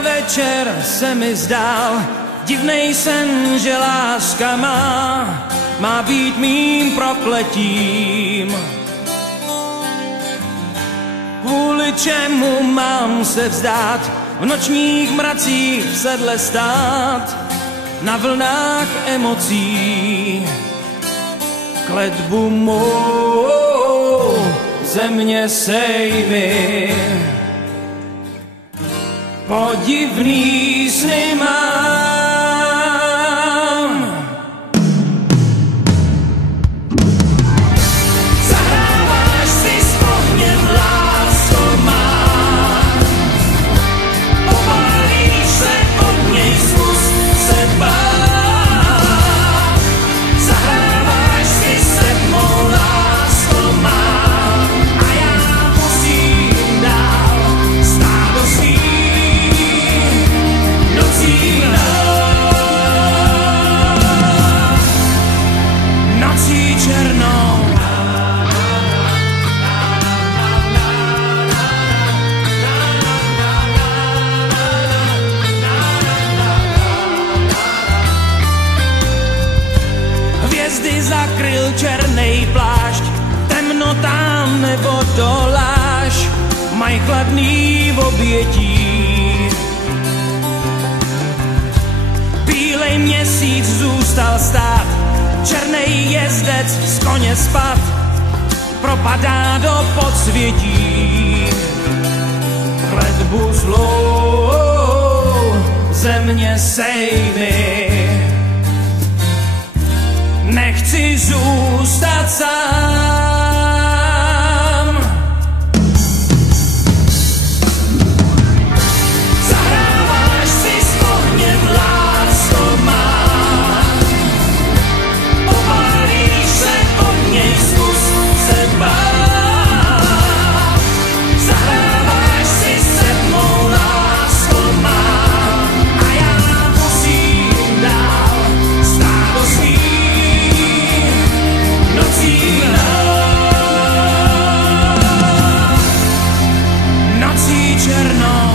Včera večer se mi zdál divnej sen, že láska má být mým prokletím. Kvůli čemu mám se vzdát, v nočních mracích v sedle stát, na vlnách emocí. Kletbu mou země sejmi, podivný sny mám. Zahráváš si s ohněm, lásko má, opálíš se od něj, zkus se bát. Zahráváš si se mnou, lásko má, a já musím dál stát do svých nocí černou. Hvězdy zakryl černej plášť, temnotám neodoláš, maj chladný v obětí. Bílej měsíc zůstal stát, černej jezdec z koně spad, propadá do podsvětí. Kletbu zlou země sejmi, nechci zůstat sám. Zahráváš si s ohněm, lásko má, opálíš se od něj, zkus se bát. Zahráváš si se mnou, lásko má, a já musím dál stát do svých nocí nocí černou.